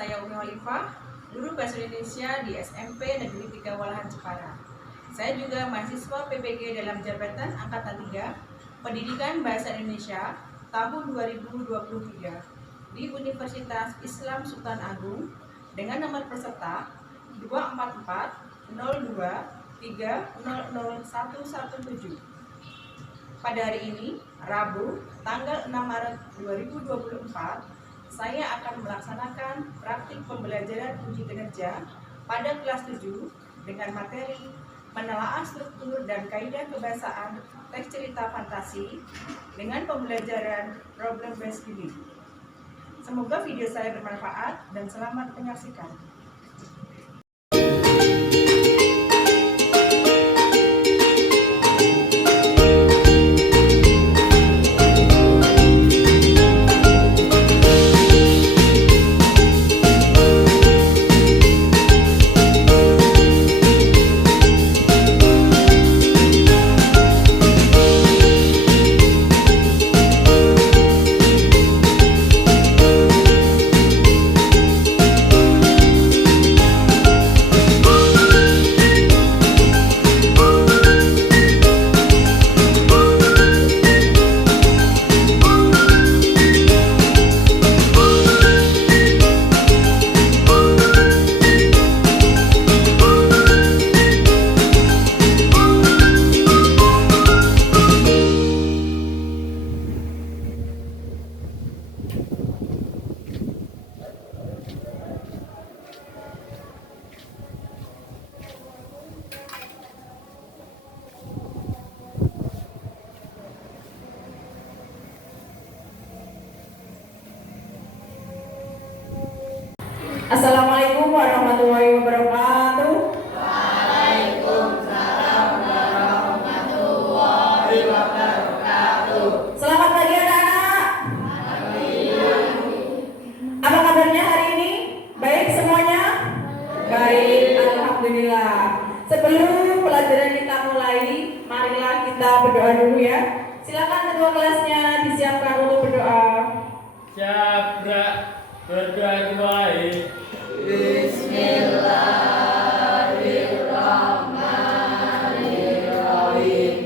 saya Umi Olivah, guru Bahasa Indonesia di SMP Negeri 3 Walahan Jepara. Saya juga mahasiswa PPG dalam jabatan Angkatan 3, Pendidikan Bahasa Indonesia tahun 2023 di Universitas Islam Sultan Agung dengan nomor peserta 24402300117. Pada hari ini, Rabu, tanggal 6 Maret 2024, saya akan melaksanakan praktik pembelajaran uji kinerja pada kelas 7 dengan materi menelaah struktur dan kaidah kebahasaan teks cerita fantasi dengan pembelajaran problem based reading. Semoga video saya bermanfaat dan selamat menyaksikan. Assalamualaikum warahmatullahi wabarakatuh. Waalaikumsalam warahmatullahi wabarakatuh. Selamat pagi anak-anak. Apa kabarnya hari ini? Baik semuanya? Baik, alhamdulillah. Sebelum pelajaran kita mulai, marilah kita berdoa dulu ya. Silakan ketua kelasnya disiapkan untuk berdoa. Siap, Brak. Berdoa dimulai. Bismillahirrahmanirrahim.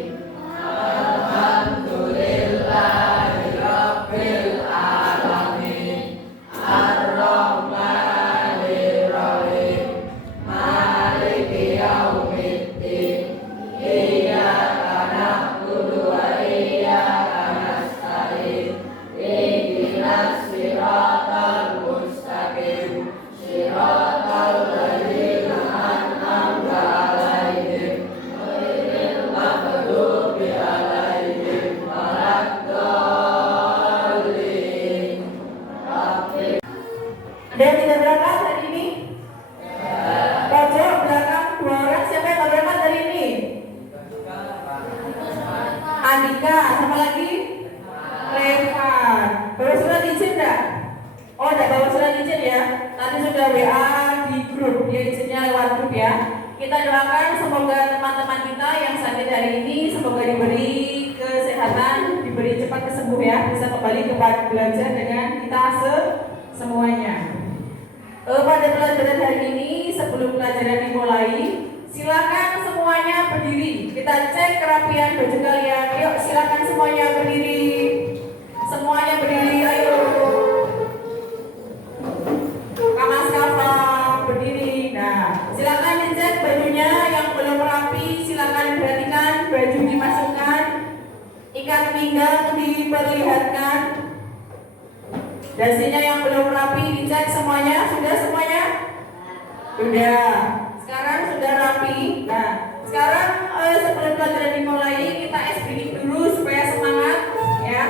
Alhamdulillahirabbil alamin. Ar-Rahmanir-Rahim. Maliki yaumiddin. Iyyaka na'budu wa iyyaka nasta'in. Ihdinas siratal mustaqim. Siratal ladzina an'amta 'alaihim ghairil maghdubi 'alaihim waladdallin. Ada yang tidak berangkat hari ini? Pojok belakang 2 orang, siapa yang tidak berangkat hari ini? Andika, sama lagi? Revan. Bawa surat izin enggak? Oh, enggak bawa surat izin ya. Nanti sudah WA di grup, dia izinnya lewat grup ya. Kita doakan semoga teman-teman kita yang sakit hari ini semoga diberi kesehatan, diberi cepat kesembuh ya, bisa kembali ke belajar dengan kita semuanya. Pada pelajaran hari ini, sebelum pelajaran dimulai, silakan semuanya berdiri. Kita cek kerapian baju kalian. Yuk, silakan semuanya berdiri. Semuanya berdiri, ayo. Kamas-kafa berdiri. Nah, silakan dicek bajunya yang belum rapi. Silakan perhatikan baju dimasukkan. Ikat pinggang diperlihatkan. Dasinya yang belum rapi dicek semuanya. Sudah semuanya? Sudah. Sekarang sudah rapi. Nah, sekarang sebelum pelajaran dimulai kita SBD dulu supaya semangat ya.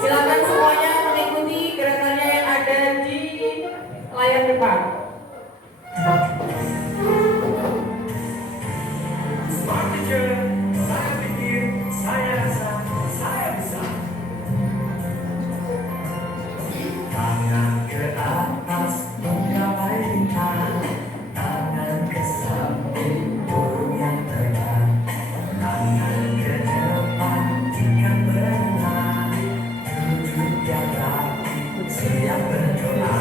Silakan semuanya mengikuti gerakannya yang ada di layar depan. Saya pikir, saya rasa, saya bisa. Tangan ke atas menggapai bintang, tangan ke samping burung yang terbang, tangan ke depan ikan berenang, duduk yang rapi siap berdoa.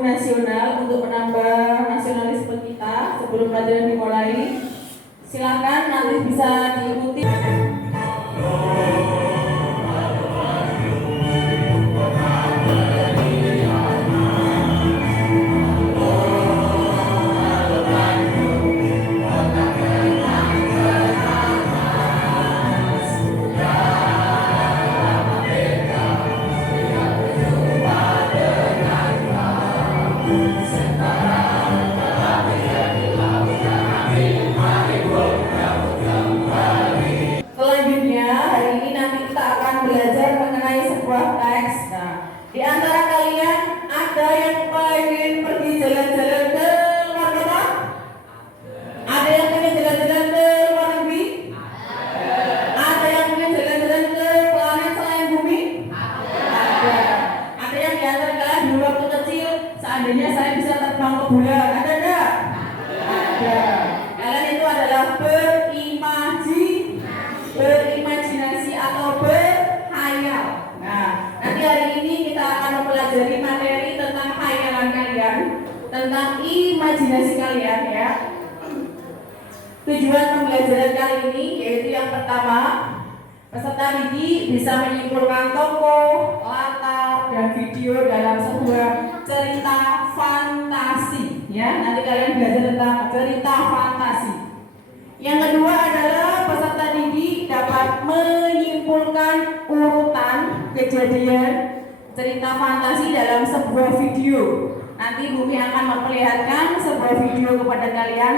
lagu nasional untuk menambah nasionalisme kita sebelum pelajaran dimulai. Silakan nanti bisa diikuti. Selanjutnya, hari ini nanti kita akan belajar mengenai sebuah teks. Nah, di antara kalian ada yang pengen pergi jalan-jalan ke luar kota? Ada yang pengen jalan-jalan ke luar negeri? Ada yang pengen jalan-jalan ke planet selain bumi? Ada. Ada yang di antara kalian dulu waktu kecil, seandainya saya bisa terbang ke bulan, ada enggak? Ada. Kalian itu adalah berimajinasi atau berhayal. Nah, nanti hari ini kita akan mempelajari materi tentang hayalan kalian, tentang imajinasi kalian ya. Tujuan pembelajaran kali ini yaitu yang pertama, peserta didik bisa menyimpulkan tokoh, latar, dan video dalam sebuah cerita fantasi. Ya, nanti kalian belajar tentang cerita fantasi. Yang kedua adalah peserta didik dapat menyimpulkan urutan kejadian cerita fantasi dalam sebuah video. Nanti Bumi akan memperlihatkan sebuah video kepada kalian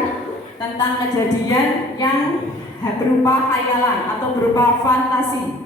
tentang kejadian yang berupa khayalan atau berupa fantasi.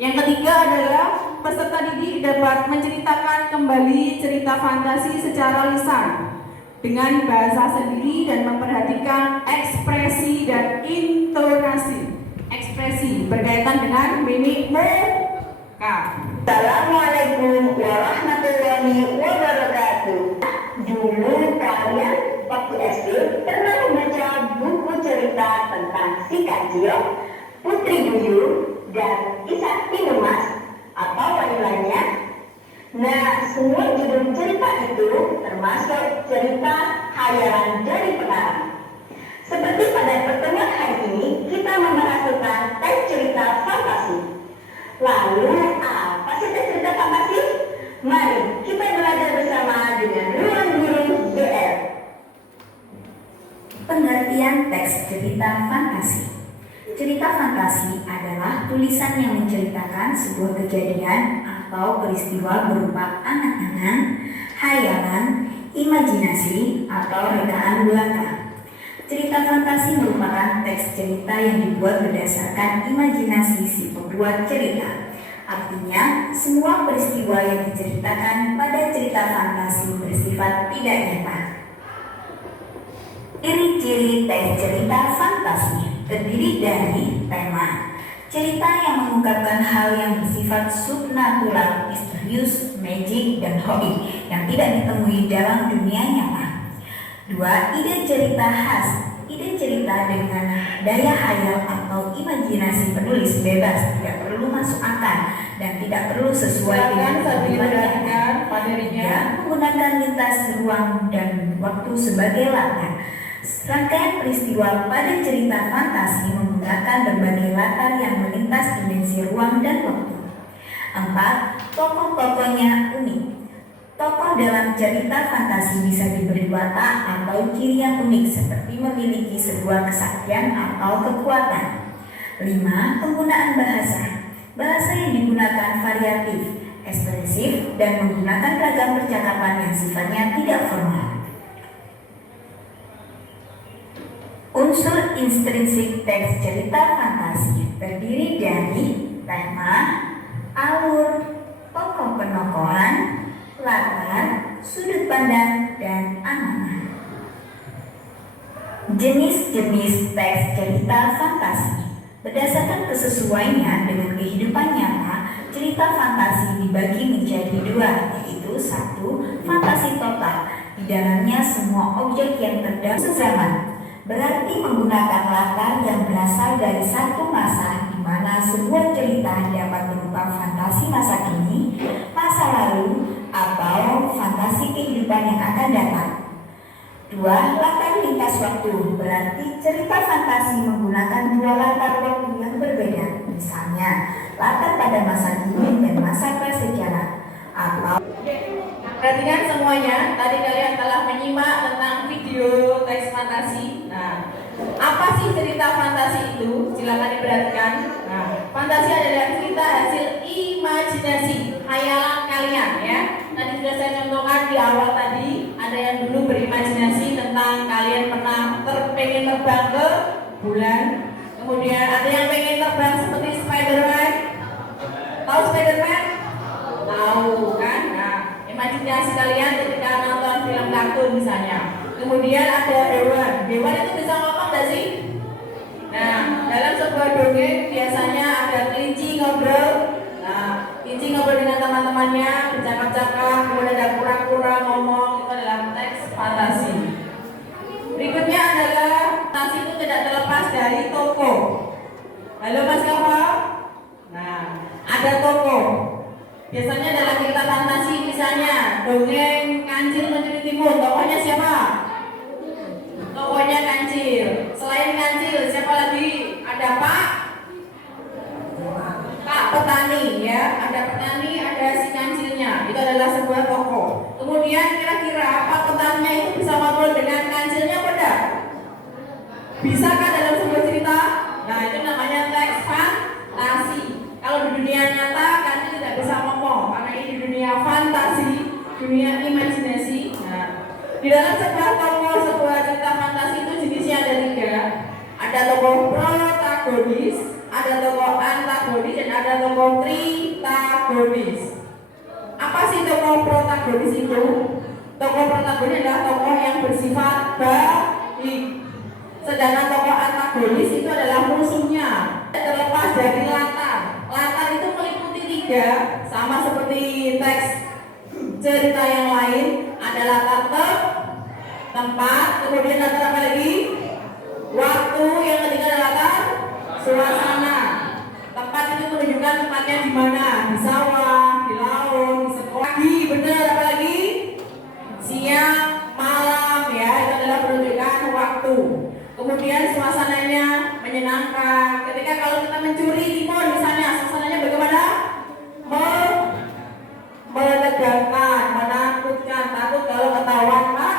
Yang ketiga adalah peserta didik dapat menceritakan kembali cerita fantasi secara lisan dengan bahasa sendiri dan memperhatikan ekspresi dan intonasi. Ekspresi berkaitan dengan mimik muka. Assalamualaikum warahmatullahi wabarakatuh. Dulu kalian waktu SD pernah membaca buku cerita tentang si Kecil, Putri Duyung, dan Kisah Tinumas atau lain-lainnya? Nah, semua judul cerita itu termasuk cerita khayalan dari pengarang. Seperti pada pertemuan hari ini, kita membahas tentang teks cerita fantasi. Lalu, apa sih teks cerita fantasi? Mari kita belajar bersama dengan Ruang Guru BR. Pengertian teks cerita fantasi. Cerita fantasi adalah tulisan yang menceritakan sebuah kejadian atau peristiwa berupa angan-angan, hayalan, imajinasi, atau rekaan belaka. Cerita fantasi merupakan teks cerita yang dibuat berdasarkan imajinasi si pembuat cerita. Artinya, semua peristiwa yang diceritakan pada cerita fantasi bersifat tidak nyata. Ciri-ciri teks cerita fantasi terdiri dari tema, cerita yang mengungkapkan hal yang bersifat supernatural, misterius, magic, dan hobi yang tidak ditemui dalam dunia nyata. 2. Ide cerita khas. Ide cerita dengan daya hayal atau imajinasi penulis bebas, tidak perlu masuk akal dan tidak perlu sesuai dengan kehidupan nyata. materinya. Menggunakan lintas ruang dan waktu sebagai latar. Rangkaian peristiwa pada cerita fantasi menggunakan berbagai latar yang melintas dimensi ruang dan waktu. 4. Tokoh-tokohnya unik. Tokoh dalam cerita fantasi bisa diberi watak atau ciri yang unik seperti memiliki sebuah kesaktian atau kekuatan. 5. Penggunaan bahasa. Bahasa yang digunakan variatif, ekspresif, dan menggunakan ragam percakapan yang sifatnya tidak formal. Unsur intrinsik teks cerita fantasi terdiri dari tema, alur, tokoh penokohan, latar, sudut pandang, dan angan. Jenis-jenis teks cerita fantasi. Berdasarkan kesesuaiannya dengan kehidupan nyata, cerita fantasi dibagi menjadi 2, yaitu 1. Fantasi total. Di dalamnya semua objek yang terdapat sezaman. Berarti menggunakan latar yang berasal dari satu masa di mana sebuah cerita dapat berupa fantasi masa kini, masa lalu, atau fantasi kehidupan kehidupan yang akan datang. 2. Latar lintas waktu, berarti cerita fantasi menggunakan dua latar waktu yang berbeda, misalnya latar pada masa kini dan masa prasejarah. Atau perhatikan semuanya, tadi kalian telah menyimak tentang video teks fantasi. Nah, apa sih cerita fantasi itu? Silakan diperhatikan. Nah, fantasi adalah cerita hasil imajinasi, khayalan kalian ya. Tadi sudah saya contohkan di awal tadi, ada yang dulu berimajinasi tentang kalian pernah pengen terbang ke bulan. Kemudian ada yang pengen terbang seperti Spider-Man. Tahu Spider-Man? Tahu kan? Nah, imajinasi kalian ketika nonton film kartun misalnya. Kemudian ada hewan. Hewan itu bisa ngomong nggak sih? Nah, dalam sebuah dongeng biasanya ada kelinci ngobrol. Nah, kelinci ngobrol dengan teman-temannya, bercakap-cakap, kemudian ada kura-kura ngomong. Itu adalah teks fantasi. Berikutnya adalah fantasi itu tidak terlepas dari tokoh. Halo Mas Kawa. Nah, ada tokoh. Biasanya dalam cerita fantasi misalnya dongeng Kancil Mencuri Timun, tokohnya siapa? Tokohnya Kancil. Selain Kancil, siapa lagi? Ada Pak Petani ya, ada petani, ada si Kancilnya. Itu adalah sebuah tokoh. Kemudian kira-kira Pak Petaninya itu bisa ngobrol dengan Kancilnya apa enggak? Bisakah dalam sebuah cerita? Nah, itu namanya teks fantasi. Kalau di dunia nyata Kancil tidak bisa ngomong karena ini dunia fantasi, dunia imajinasi. Nah, di dalam sebuah tokoh, sebuah cerita fantasi itu jenisnya ada 3. Ada tokoh protagonis, ada tokoh antagonis, dan ada tokoh tritagonis. Apa sih tokoh protagonis itu? Tokoh protagonis adalah tokoh yang bersifat baik. Sedangkan tokoh antagonis itu adalah musuhnya. Terlepas dari latar. Latar itu meliputi 3, sama seperti teks cerita yang lain. Ada latar tempat, kemudian latar apa lagi? Waktu, yang ketiga adalah latar suasana. Tempat itu menunjukkan tempatnya di mana, di sawah, di laut, di sekolah. Benar, apa lagi? Siang, malam ya, itu adalah menunjukkan waktu. Kemudian suasananya menyenangkan. Ketika kalau kita mencuri timun misalnya, suasananya bagaimana? Menegangkan, menakutkan, takut kalau ketahuan Pak.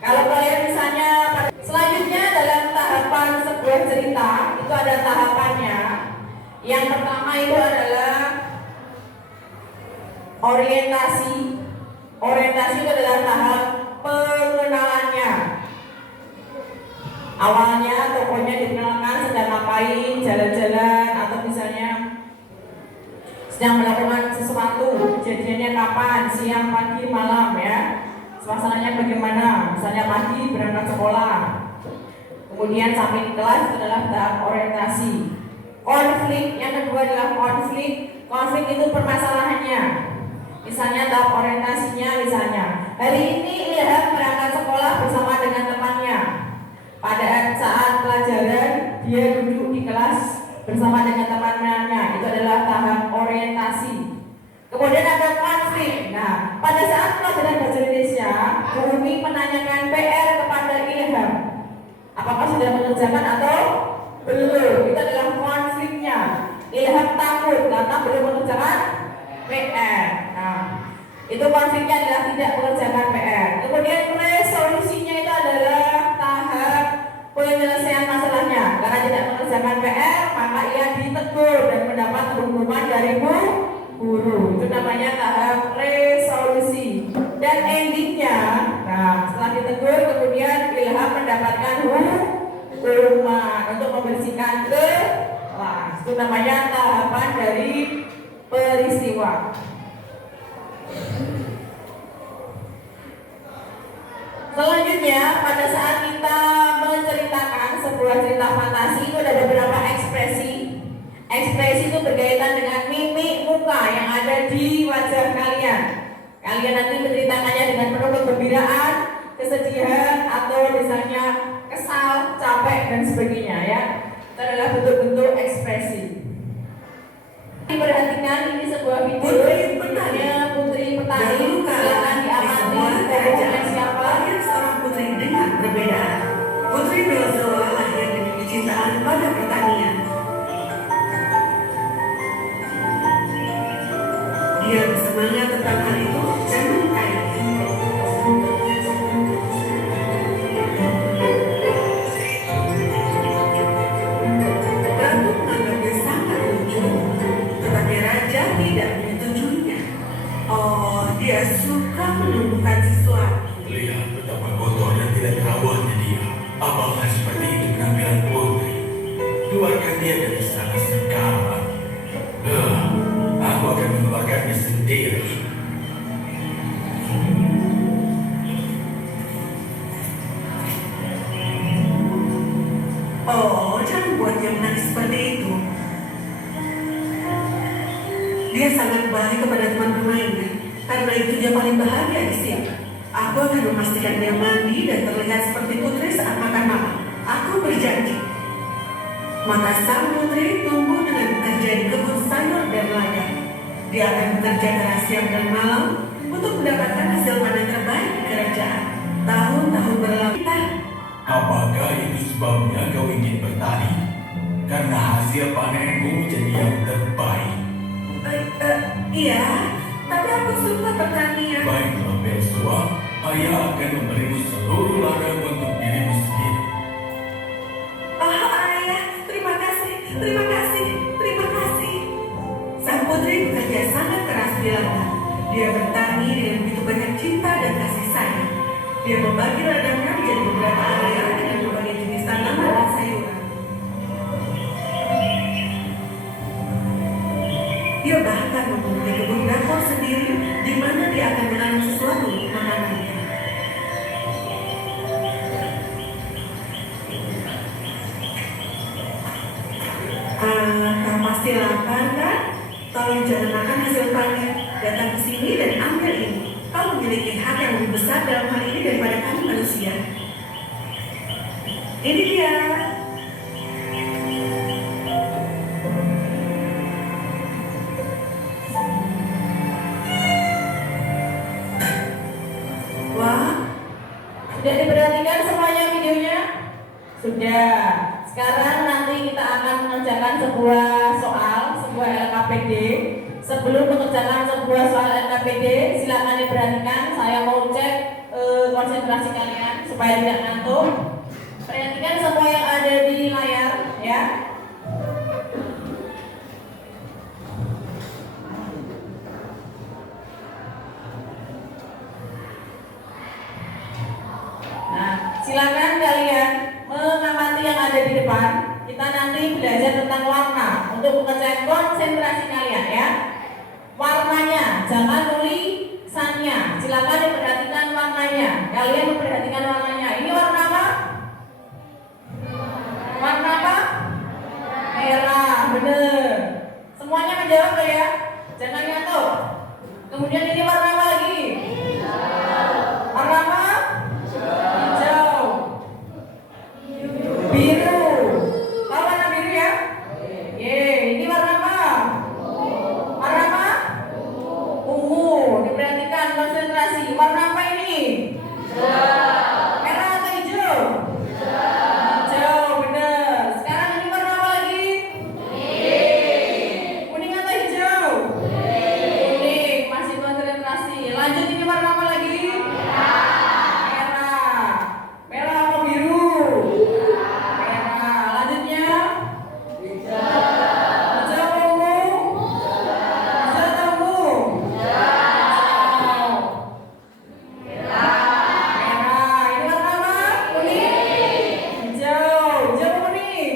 Kalau kalian misalnya selanjutnya dalam tahapan sebuah cerita itu ada tahapannya. Yang pertama itu adalah orientasi. Orientasi itu adalah tahap pengenalannya. Awalnya tokohnya dikenalkan sedang ngapain, jalan-jalan, atau misalnya sedang melakukan sesuatu. Kejadiannya kapan, siang, pagi, malam ya. Suasananya bagaimana, misalnya pagi berangkat sekolah. Kemudian sampai di kelas itu adalah tahap orientasi. Konflik, yang kedua adalah konflik. Konflik itu permasalahannya. Misalnya tahap orientasinya, misalnya hari ini Ilham berangkat sekolah bersama dengan temannya. Pada saat pelajaran dia duduk di kelas bersama dengan teman-temannya. Itu adalah tahap orientasi. Kemudian ada konflik. Nah, pada saat pelajaran bahasa Indonesia, guru menanyakan PR kepada Ilham. Apakah sudah mengerjakan atau belum? Itu adalah konfliknya. Ilham takut karena belum mengerjakan PR. Nah, itu konfliknya adalah tidak mengerjakan PR. Kemudian resolusinya itu adalah tahap penyelesaian masalahnya. Karena tidak mengerjakan PR, maka ia ditegur dan mendapat hukuman dari guru. Itu namanya tahap resolusi. Dan endingnya, nah setelah ditegur kemudian Ilham mendapatkan hukuman untuk membersihkan kelas. Itu namanya tahapan dari peristiwa. Selanjutnya, pada saat kita menceritakan sebuah cerita fantasi itu ada beberapa ekspresi. Ekspresi itu berkaitan dengan mimik muka yang ada di wajah kalian. Kalian nanti menceritakannya dengan penuh kegembiraan, kesedihan, atau misalnya kesal, capek, dan sebagainya ya. Itu adalah bentuk-bentuk ekspresi. Perhatikan ini sebuah video. Putri Petani. Silakan diamati. Dia sangat baik kepada teman bermainnya, karena itu dia paling bahagia di sini. Aku akan memastikan dia mandi dan terlihat seperti putri saat makan malam. Aku berjanji. Maka sang putri tumbuh dengan bekerja di kebun sayur dan ladang. Dia akan bekerja keras siang dan malam untuk mendapatkan hasil panen terbaik di kerajaan. Tahun-tahun berlalu. Apakah itu sebabnya kau ingin bertani? Karena hasil panenmu jadi yang terbaik. Iya, tapi aku suka pertanian. Baiklah, Bersua. Ayah akan memberimu seluruh ladang untuk dirimu sendiri. Oh ayah, terima kasih, terima kasih, terima kasih. Sang putri bekerja sangat keras di ladang. Dia bertani dengan begitu banyak cinta dan kasih sayang. Dia membagi ladangnya menjadi beberapa area dengan berbagai jenis tanaman dan sayuran. Dia bahkan mempunyai kebun dapur sendiri di mana dia akan menanam sesuatu untuk makanannya. Kau pasti lapar kan? Tolong jangan makan hasil panen. Datang ke sini dan ambil ini. Kau memiliki hak yang lebih besar dalam hal ini daripada kami manusia. Ini dia. Wah, sudah diperhatikan semuanya videonya? Sudah. Sekarang nanti kita akan mengerjakan sebuah soal, sebuah LKPD. Sebelum mengerjakan sebuah soal LKPD, silakan diperhatikan. Saya mau cek konsentrasi kalian supaya tidak ngantuk. Perhatikan semua yang ada di layar, ya. Nah, silakan kalian mengamati yang ada di depan. Kita nanti belajar tentang warna untuk mengecek konsentrasi kalian, ya. Warnanya, jangan tulisannya. Silakan diperhatikan warnanya. Kalian memperhatikan warnanya. Ini warna apa? Warna apa? Merah, bener. Semuanya menjawab ya. Jangan ngantuk. Kemudian ini warna apa lagi? Warna apa? Hijau. Biru. Tahu warna biru ya? Ini warna apa? Warna apa? Ungu. Diperhatikan konsentrasi. Warna apa ini? Merah atau hijau? Hijau, benar. Sekarang ini warna apa lagi? Kuning atau hijau? Kuning. Masih konsentrasi. Lanjut, ini warna apa lagi? Merah. Merah apa biru? Merah. Lanjutnya? Hijau atau ungu? Hijau atau ungu? Hijau. Merah. Ini warna apa? Kuning. Hijau. Hijau atau kuning?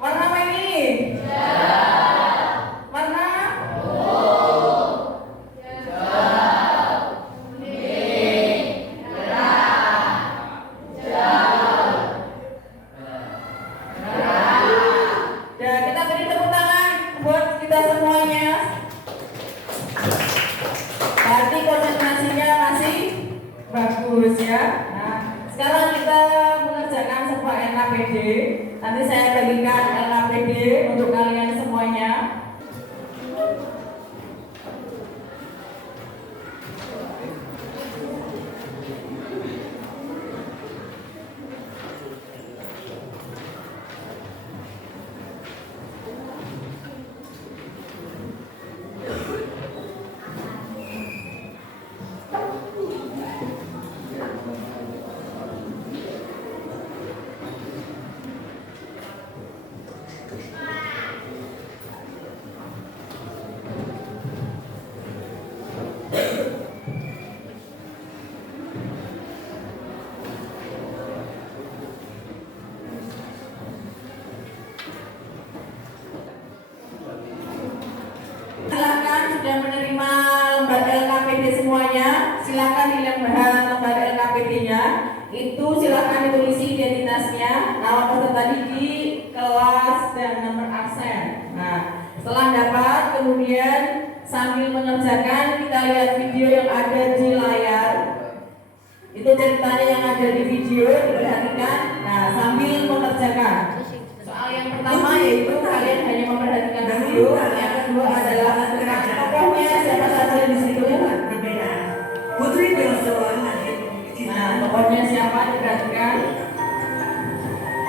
Warna apa ini? Warna? Ya, kita beri tepuk tangan buat kita semuanya. Berarti konsentrasinya masih bagus ya. Nah, sekarang kita mengerjakan sebuah LKPD. Nanti saya bagikan LKPD untuk kalian semuanya. Silakan sudah menerima lembar LKPD semuanya. Silakan dilihat bahan lembar LKPD-nya. Itu silakan ditulisi identitasnya, nama peserta didik, kelas, dan nomor absen. Nah, Setelah dapat, kemudian sambil mengerjakan kita lihat video yang ada di layar. Itu ceritanya yang ada di video, diperhatikan. Nah, sambil mengerjakan. Soal yang pertama yaitu kalian hanya memperhatikan video. Yang kedua adalah menentukan tokohnya siapa saja di situ. Putri Belzoa lahir. Nah, tokohnya siapa diperhatikan.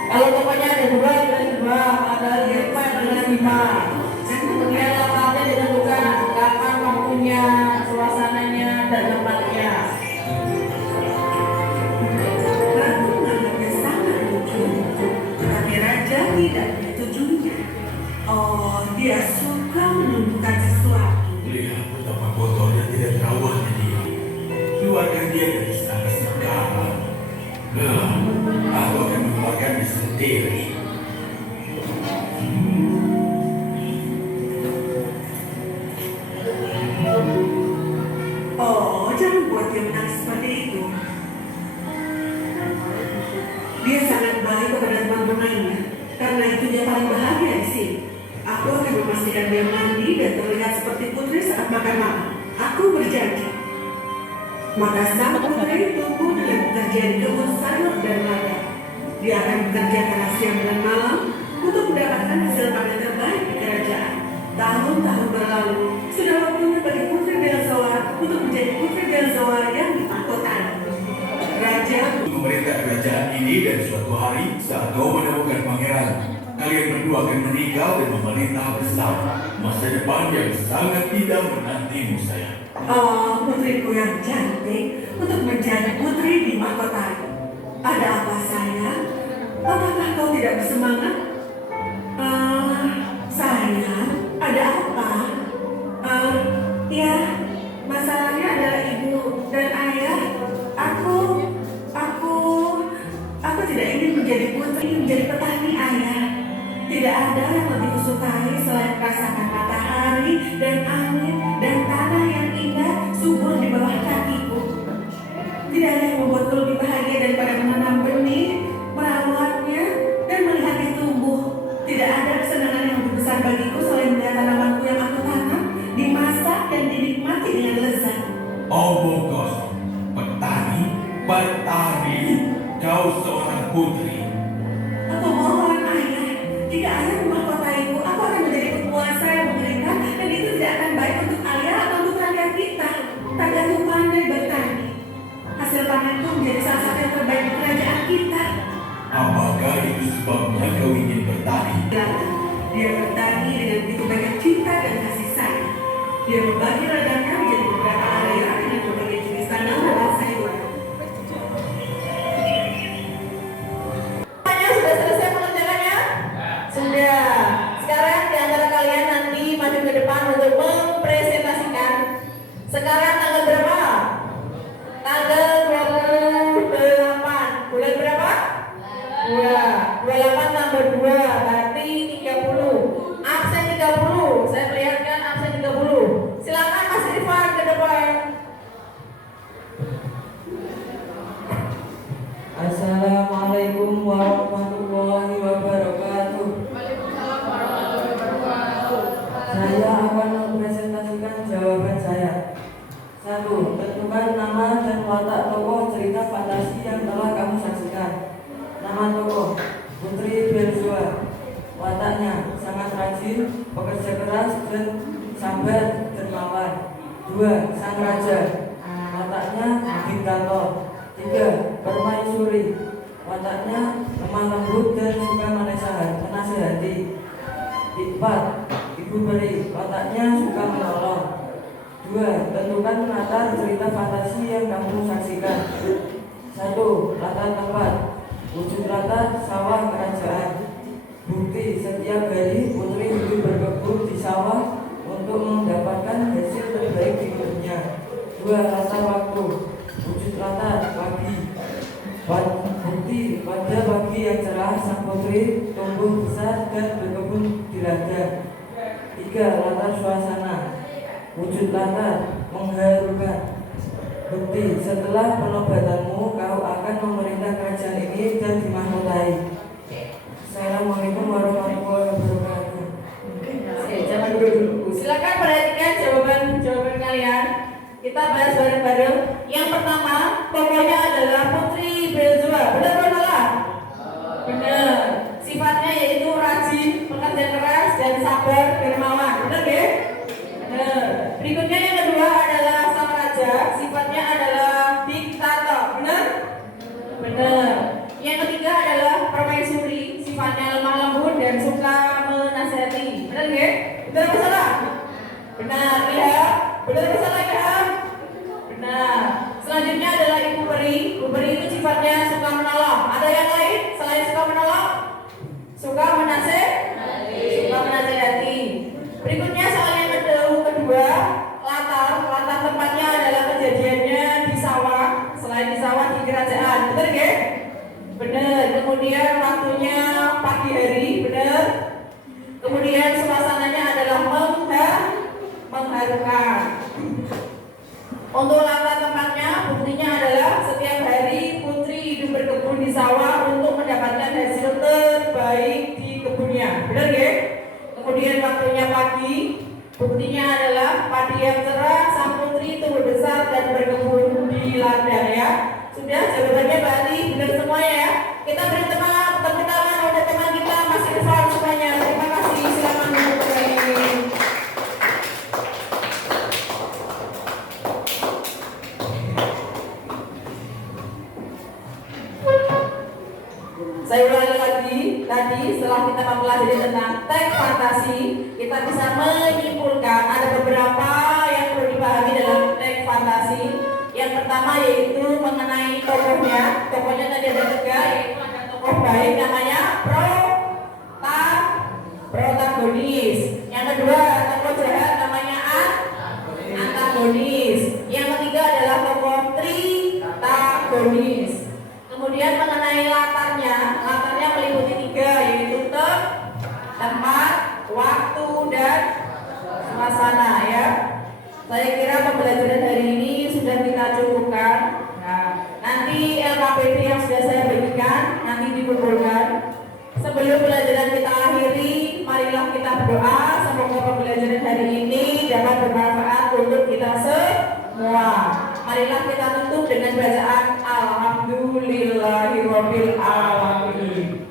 Kalau tokohnya ada dua, berarti dua. Ada 4 dengan 5. Kemudian lapatnya ditentukan kapan waktunya, suasananya, dan tempatnya. Ratu menganggapnya sangat lucu, tetapi raja tidak menyetujuinya. Oh, dia suka menunjukkan sesuatu. Lihat betapa kotornya tidak terawatnya dia. Keluarkan dia dari sana sekarang. Aku akan mengeluarkannya sendiri. Oh, jangan buat dia menangis seperti itu. Dia sangat baik kepada teman bermainnya, karena itu dia paling bahagia di sini. Aku akan memastikan dia mandi dan terlihat seperti putri saat makan malam. Aku berjanji. Maka sang putri tumbuh dengan bekerja di kebun sayur dan ladang. Dia akan bekerja keras siang dan malam untuk mendapatkan hasil panen terbaik di kerajaan. Tahun-tahun berlalu, sudah waktunya bagi Putri Belzoa untuk menjadi Putri Belzoa yang dimahkotai. Raja Memerintah kerajaan ini dan suatu hari saat kau menemukan pangeran, kalian berdua akan menikah dan memerintah bersama. Masa depan yang sangat tidak menantimu, sayang. Oh, putriku yang cantik untuk menjadi putri di mahkotai. Ada apa sayang? Apakah kau tidak bersemangat? Sayang, ada apa? Ya, masalahnya adalah ibu dan ayah. Aku tidak ingin menjadi putri, menjadi petani ayah. Tidak ada yang lebih kusukai selain merasakan matahari dan angin dan tanah yang indah subur di bawah kakiku. Tidak ada yang membuatku lebih bahagia daripada menanam benih, merawatnya, dan melihatnya tumbuh. Tidak ada kesenangan yang lebih besar bagiku selain melihat tanamanku yang aku tanam dimasak dan dinikmati dengan lezat. Omong kosong, petani, kau seorang putri. Aku mohon ayah, jika ayah memahkotaiku, aku akan menjadi penguasa yang mengerikan dan itu tidak akan baik untuk ayah atau untuk rakyat kita. Tapi aku pandai bertani. Hasil panenku menjadi salah satu yang terbaik di kerajaan kita. Apakah itu sebabnya kau ingin bertani? Dia bertani dengan begitu banyak cinta dan kasih sayang. Dia membagi ladangnya menjadi beberapa area dengan berbagai jenis tanaman dan sayuran. Semuanya sudah selesai pengerjaannya? Sudah. Sekarang di antara kalian nanti maju ke depan untuk mempresentasikan. Sekarang tanggal berapa? Tanggal 28. Bulan berapa? 28 tambah 2 berarti 30. Absen 30. Saya perlihatkan absen 30. Silakan Mas Irfan ke depan. Assalamualaikum warahmatullahi wabarakatuh. Saya akan mempresentasikan jawaban saya. 1. Tentukan nama dan watak tokoh cerita fantasi yang telah kamu saksikan. Nama tokoh Putri Belzoa. Wataknya sangat rajin, pekerja keras, dan sabar dermawan. 2. Sang raja. Wataknya diktator. 3. Permaisuri. Wataknya lemah lembut dan suka menasihati. 4. Ibu peri. Wataknya suka menolong. 2. Tentukan latar cerita fantasi yang kamu saksikan. 1. Latar tempat. Wujud latar sawah kerajaan. Bukti setiap hari putri hidup berkebun di sawah untuk mendapatkan hasil terbaik di hidupnya. 2. Latar waktu. Wujud latar pagi. Bukti pada pagi yang cerah sang putri tumbuh besar dan berkebun di ladang. 3. Latar suasana. Wujud latar mengharukan. Bukti setelah penobatanmu kau akan memerintah kerajaan ini dan dimahkotai. Assalamualaikum warahmatullahi wabarakatuh. Oke, jangan Kita bahas bareng-bareng. Yang pertama, tokohnya adalah Putri Belzua. Benar atau salah? Benar. Sifatnya yaitu rajin, pekerja keras, dan sabar, dermawan. Benar ya? Benar. Berikutnya yang kedua adalah sang raja. Sifatnya adalah diktator. Benar? Benar. Yang ketiga adalah permaisuri. Sifatnya lemah lembut dan suka menasihati. Benar ya? Benar atau salah? Benar ya. Benar atau salah ya? Benar. Selanjutnya adalah ibu peri. Ibu peri itu sifatnya suka menolong. Ada yang lain selain suka menolong? Suka menasehati. Berikutnya soal yang kedua, latar tempatnya adalah kejadiannya di sawah. Selain di sawah di kerajaan. Benar ya? Benar. Kemudian waktunya pagi hari. Benar. Kemudian suasananya adalah mengharukan. Untuk latar tempatnya, buktinya adalah setiap hari Putri hidup berkebun di sawah untuk mendapatkan hasil terbaik di kebunnya. Benar ya? Kemudian waktunya pagi, buktinya adalah padi yang cerah, sang putri tumbuh besar dan berkebun di ladang ya. Sudah, jawabannya berarti benar semua ya. Kita beri tepuk tangan untuk teman kita Mas Irfan semuanya. Terima kasih, silakan duduk kembali. Saya ulangi lagi, tadi setelah kita mempelajari tentang teks fantasi, kita bisa menyimpulkan ada beberapa yang perlu dipahami dalam teks fantasi. Yang pertama yaitu mengenai tokohnya. Tokohnya tadi ada 3, yaitu ada tokoh baik namanya protagonis. Yang kedua tokoh jahat namanya antagonis. Yang ketiga adalah tokoh tritagonis. Kemudian mengenai latarnya meliputi 3, yaitu tempat, waktu, dan suasana ya. Saya kira pembelajaran hari ini sudah kita cukupkan. Nah, nanti LKPD yang sudah saya berikan nanti dikumpulkan. Sebelum pelajaran kita akhiri, marilah kita berdoa semoga pembelajaran hari ini dapat bermanfaat untuk kita semua. Marilah kita tutup dengan bacaan Alhamdulillahirabbil alamin.